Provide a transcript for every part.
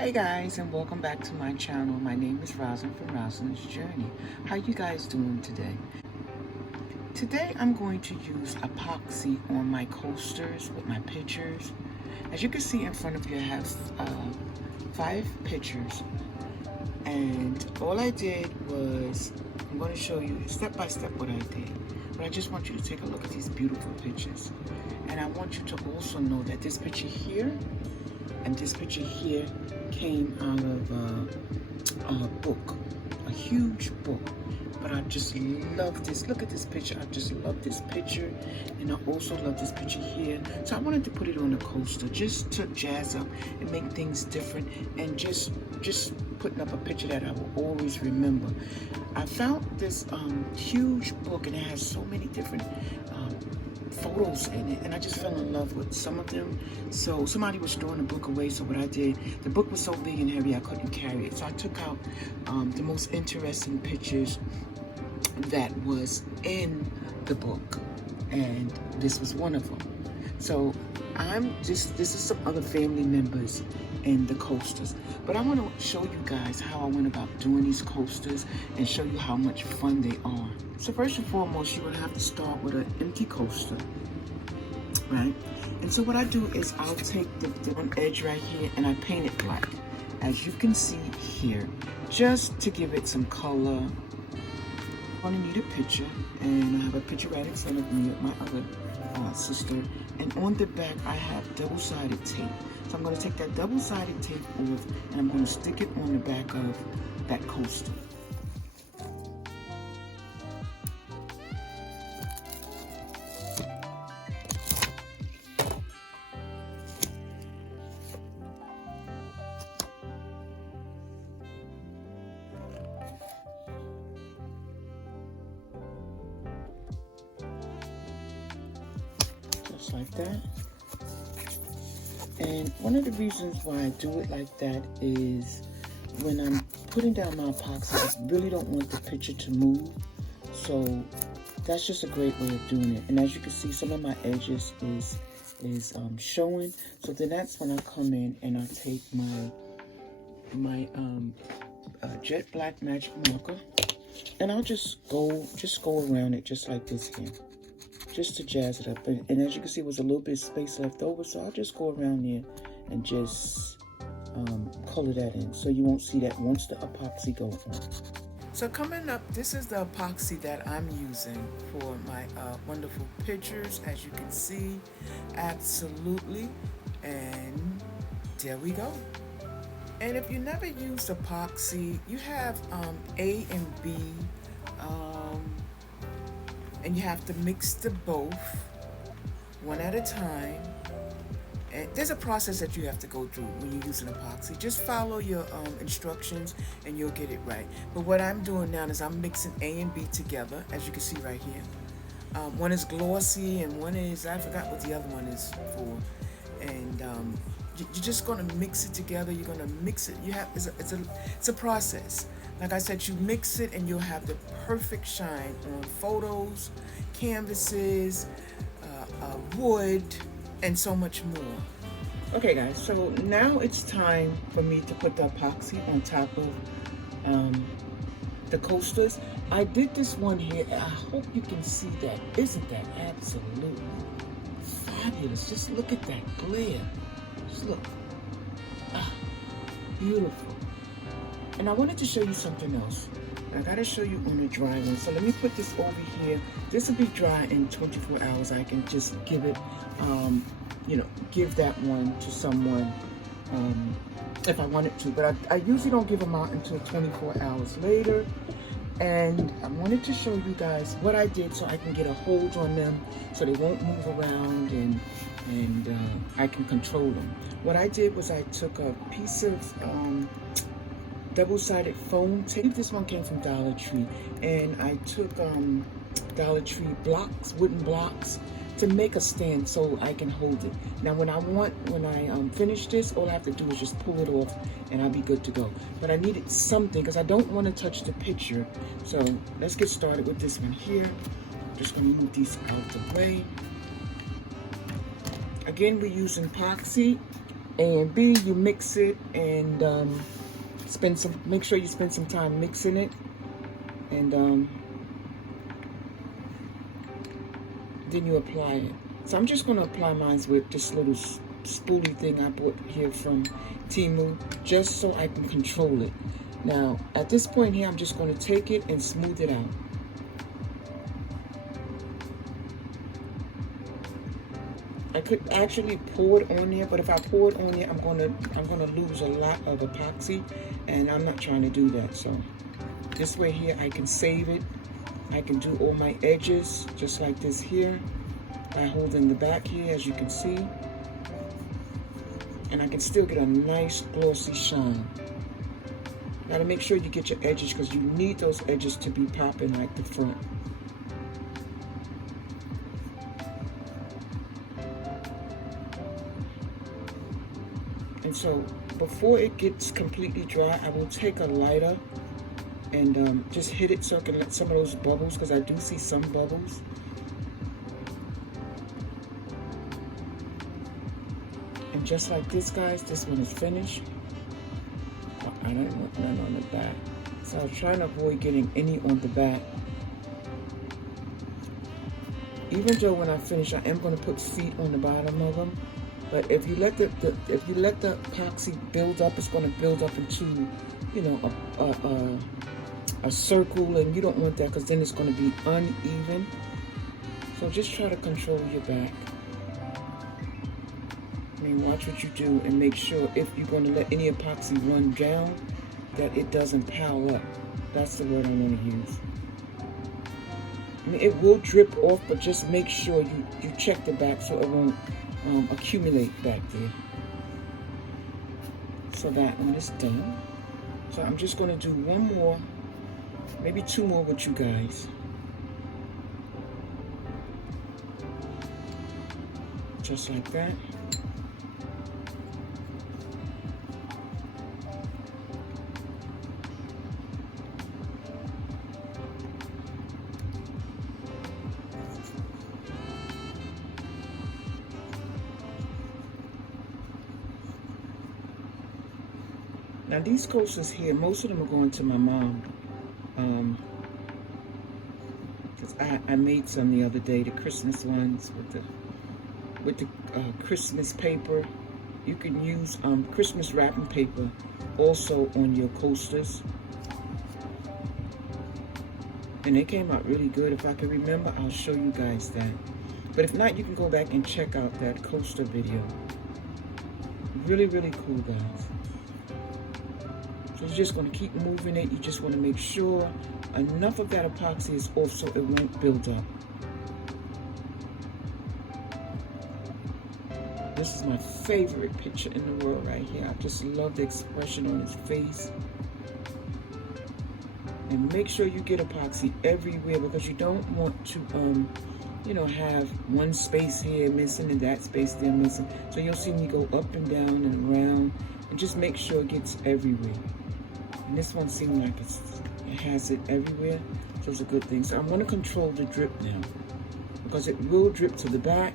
Hey guys, and welcome back to my channel. My name is Rosin from Rosin's Journey. How you guys doing today? Today I'm going to use epoxy on my coasters with my pictures. As you can see in front of you, I have 5 pictures, and all I did was, I'm going to show you step by step what I did. But I just want you to take a look at these beautiful pictures. And I want you to also know that this picture here and this picture here came out of a book, a huge book. But I just love this. Look at this picture. I just love this picture, and I also love this picture here. So I wanted to put it on a coaster just to jazz up and make things different, and just putting up a picture that I will always remember. I found this huge book, and it has so many different photos in it, and I just fell in love with some of them. So somebody was throwing the book away, so what I did, the book was so big and heavy I couldn't carry it, so I took out the most interesting pictures that was in the book, and this was one of them. So this is some other family members in the coasters, but I want to show you guys how I went about doing these coasters and show you how much fun they are. So first and foremost, you would have to start with an empty coaster, right? And so what I do is I'll take the one edge right here and I paint it black, as you can see here, just to give it some color. I'm gonna need a picture, and I have a picture right in front of me with my other sister, and on the back I have double-sided tape. So I'm going to take that double-sided tape off, and I'm going to stick it on the back of that coaster. Just like that. And one of the reasons why I do it like that is when I'm putting down my epoxy, I really don't want the picture to move. So that's just a great way of doing it. And as you can see, some of my edges is showing. So then that's when I come in and I take my jet black magic marker, and I'll just go around it just like this here, just to jazz it up. And as you can see, there was a little bit of space left over, so I'll just go around there and just color that in, so you won't see that once the epoxy goes on. So coming up, this is the epoxy that I'm using for my wonderful pictures, as you can see, absolutely. And there we go. And if you never used epoxy, you have A and B, and you have to mix the both one at a time. And there's a process that you have to go through when you use an epoxy. Just follow your instructions and you'll get it right. But what I'm doing now is I'm mixing A and B together, as you can see right here. One is glossy and one is, I forgot what the other one is for. And you're just gonna mix it together. You're gonna mix it. It's a process. Like I said, you mix it and you'll have the perfect shine on photos, canvases, wood, and so much more. Okay guys, so now it's time for me to put the epoxy on top of the coasters. I did this one here, and I hope you can see that. Isn't that absolutely fabulous? Just look at that glare. Just look. Ah, beautiful. And I wanted to show you something else. I gotta show you on a dry one. So let me put this over here. This will be dry in 24 hours. I can just give it, give that one to someone if I wanted to. But I usually don't give them out until 24 hours later. And I wanted to show you guys what I did so I can get a hold on them so they won't move around, and I can control them. What I did was I took a piece of double-sided foam tape. This one came from Dollar Tree, and I took Dollar Tree blocks, wooden blocks, to make a stand so I can hold it. Now when I finish this, all I have to do is just pull it off and I'll be good to go. But I needed something because I don't want to touch the picture. So let's get started with this one here. Just gonna move these out of the way. Again, we're using epoxy And B, you mix it and make sure you spend some time mixing it, and then you apply it. So I'm just going to apply mine with this little spoolie thing I bought here from Temu, just so I can control it. Now, at this point here, I'm just going to take it and smooth it out. I could actually pour it on there, but if I pour it on there, I'm gonna lose a lot of epoxy, and I'm not trying to do that. So this way here, I can save it. I can do all my edges just like this here by holding the back here, as you can see, and I can still get a nice glossy shine. Gotta make sure you get your edges, because you need those edges to be popping like the front. And so before it gets completely dry, I will take a lighter and just hit it so I can let some of those bubbles, because I do see some bubbles. And just like this, guys, this one is finished. I don't want none on the back. So I was trying to avoid getting any on the back. Even though when I finish, I am going to put feet on the bottom of them. But if you let the epoxy build up, it's going to build up into, you know, a circle, and you don't want that, because then it's going to be uneven. So just try to control your back. I mean, watch what you do and make sure if you're going to let any epoxy run down, that it doesn't pile up. That's the word I want to use. I mean, it will drip off, but just make sure you check the back so it won't accumulate back there. So that one is done. So I'm just going to do one more, maybe two more with you guys. Just like that. Now these coasters here, most of them are going to my mom. Cause I made some the other day, the Christmas ones with the Christmas paper. You can use Christmas wrapping paper also on your coasters. And they came out really good. If I can remember, I'll show you guys that. But if not, you can go back and check out that coaster video. Really, really cool, guys. So you're just going to keep moving it. You just want to make sure enough of that epoxy is off so it won't build up. This is my favorite picture in the world right here. I just love the expression on his face. And make sure you get epoxy everywhere, because you don't want to, you know, have one space here missing and that space there missing. So you'll see me go up and down and around, and just make sure it gets everywhere. And this one seems like it has it everywhere, so it's a good thing. So I'm going to control the drip now, because it will drip to the back.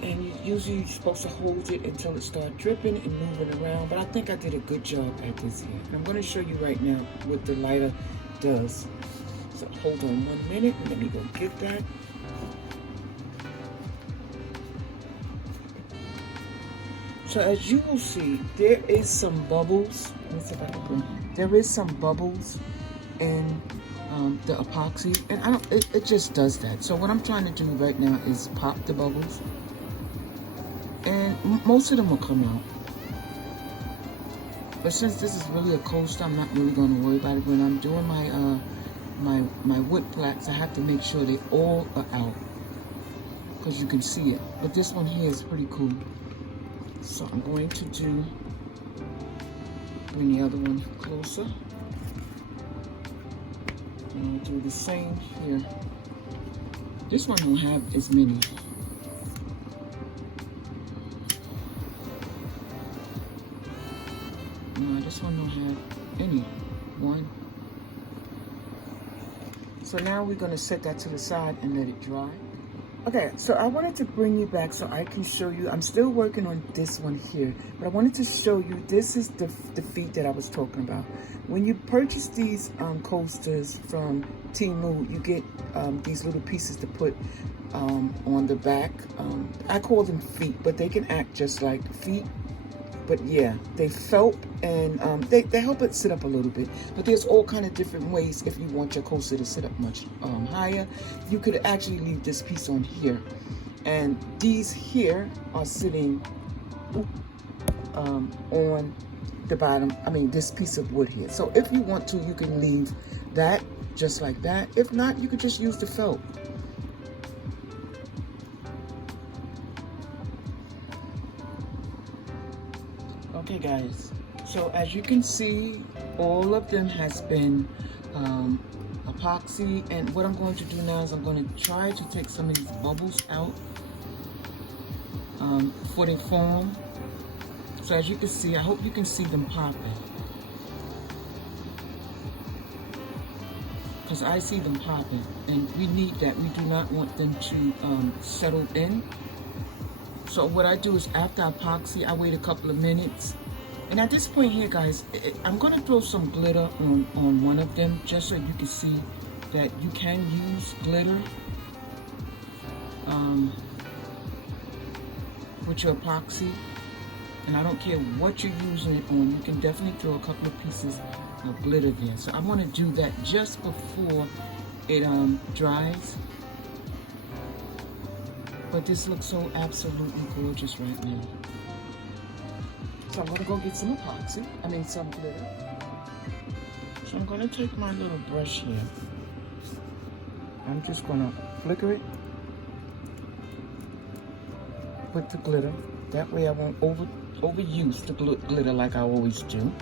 And usually you're supposed to hold it until it starts dripping and moving around, but I think I did a good job at this here. And I'm going to show you right now what the lighter does. So hold on 1 minute, and let me go get that. So as you will see, there is some bubbles. Let me see if I can bring. There is some bubbles in the epoxy, and it just does that. So what I'm trying to do right now is pop the bubbles, and most of them will come out. But since this is really a coaster, I'm not really going to worry about it. When I'm doing my wood plaques, I have to make sure they all are out, because you can see it. But this one here is pretty cool. So I'm going to bring the other one closer. And I'll do the same here. This one don't have as many. No, this one don't have any. 1, So now we're going to set that to the side and let it dry. Okay, so I wanted to bring you back so I can show you. I'm still working on this one here, but I wanted to show you, this is the feet that I was talking about. When you purchase these coasters from Temu, you get these little pieces to put on the back. I call them feet, but they can act just like feet. But yeah, they felt, and they help it sit up a little bit. But there's all kind of different ways if you want your coaster to sit up much higher. You could actually leave this piece on here. And these here are sitting on the bottom, this piece of wood here. So if you want to, you can leave that just like that. If not, you could just use the felt. Okay guys, so as you can see, all of them has been epoxy, and what I'm going to do now is I'm going to try to take some of these bubbles out for the foam. So as you can see, I hope you can see them popping, because I see them popping, and we need that. We do not want them to settle in. So what I do is after epoxy, I wait a couple of minutes. And at this point here, guys, I'm going to throw some glitter on one of them, just so you can see that you can use glitter with your epoxy. And I don't care what you're using it on, you can definitely throw a couple of pieces of glitter there. So I want to do that just before it dries. But this looks so absolutely gorgeous right now. So I'm going to go get some epoxy, some glitter. So I'm going to take my little brush here. I'm just going to flicker it with the glitter. That way I won't overuse the glitter like I always do.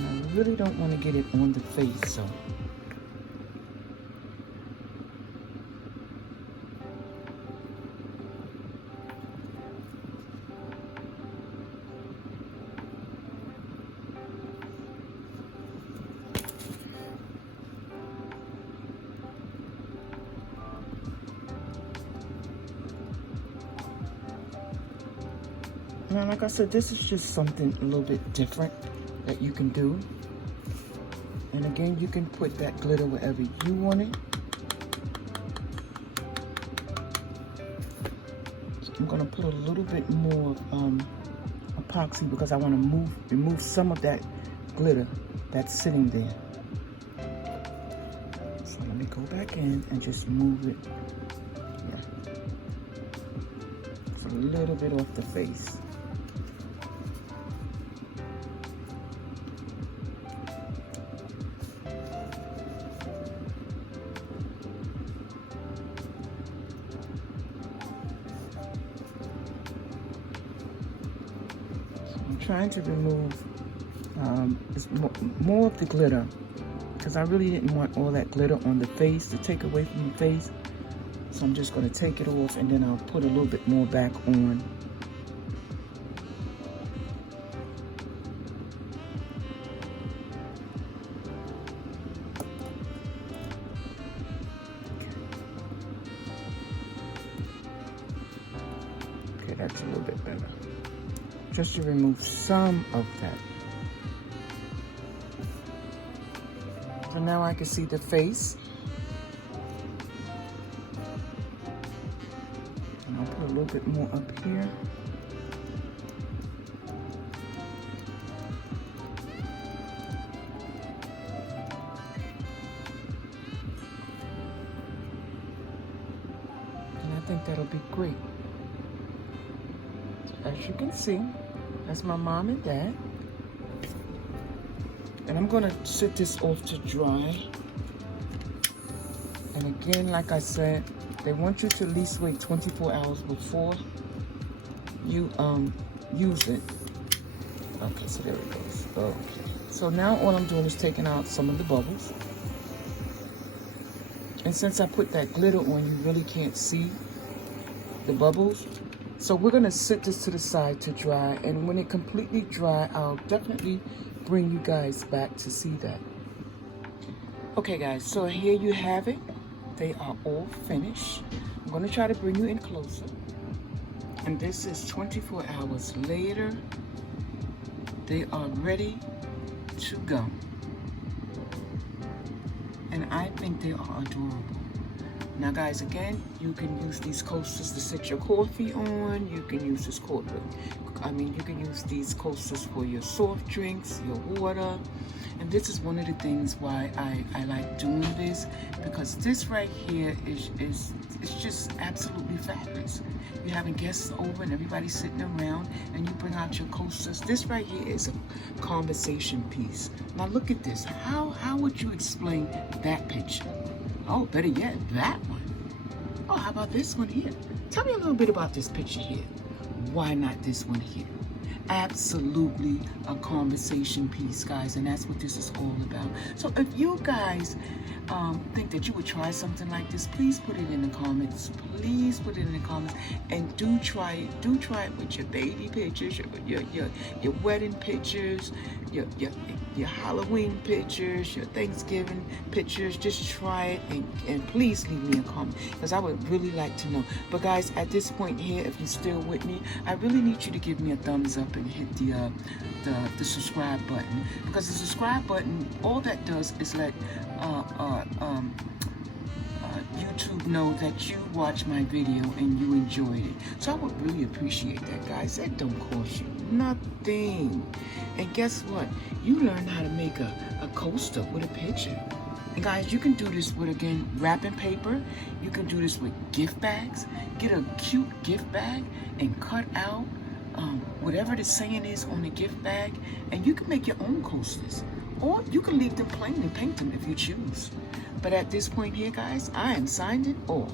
I really don't want to get it on the face, so now, like I said, this is just something a little bit different that you can do. And again, you can put that glitter wherever you want it. So I'm going to put a little bit more epoxy because I want to remove some of that glitter that's sitting there. So let me go back in and just move it. Yeah. It's a little bit off the face. Trying to remove more of the glitter, because I really didn't want all that glitter on the face to take away from the face. So I'm just going to take it off, and then I'll put a little bit more back on. Okay, that's a little bit better. Just to remove some of that. So now I can see the face. And I'll put a little bit more up here. And I think that'll be great. So as you can see, that's my mom and dad. And I'm gonna sit this off to dry. And again, like I said, they want you to at least wait 24 hours before you use it. Okay, so there it goes. Okay. So now all I'm doing is taking out some of the bubbles. And since I put that glitter on, you really can't see the bubbles. So we're gonna sit this to the side to dry, and when it completely dry, I'll definitely bring you guys back to see that. Okay guys, so here you have it. They are all finished. I'm gonna try to bring you in closer. And this is 24 hours later. They are ready to go. And I think they are adorable. Now guys, again, you can use these coasters to sit your coffee on. You can use this you can use these coasters for your soft drinks, your water. And this is one of the things why I like doing this, because this right here is just absolutely fabulous. You're having guests over and everybody's sitting around and you bring out your coasters. This right here is a conversation piece. Now look at this. How would you explain that picture? Oh, better yet, that one. Oh, how about this one here? Tell me a little bit about this picture here. Why not this one here? Absolutely a conversation piece, guys, and that's what this is all about. So if you guys think that you would try something like this, please put it in the comments. Please put it in the comments, and do try it. Do try it with your baby pictures, your wedding pictures, your Halloween pictures, your Thanksgiving pictures. Just try it, and please leave me a comment, because I would really like to know. But guys, at this point here, if you're still with me, I really need you to give me a thumbs up and hit the subscribe button, because the subscribe button, all that does is let YouTube know that you watched my video and you enjoyed it. So I would really appreciate that, guys. It don't cost you nothing. And guess what? You learn how to make a coaster with a picture. And guys, you can do this with, again, wrapping paper. You can do this with gift bags. Get a cute gift bag and cut out whatever the saying is on the gift bag, and you can make your own coasters. Or you can leave them plain and paint them if you choose. But at this point here, guys, I am signing off.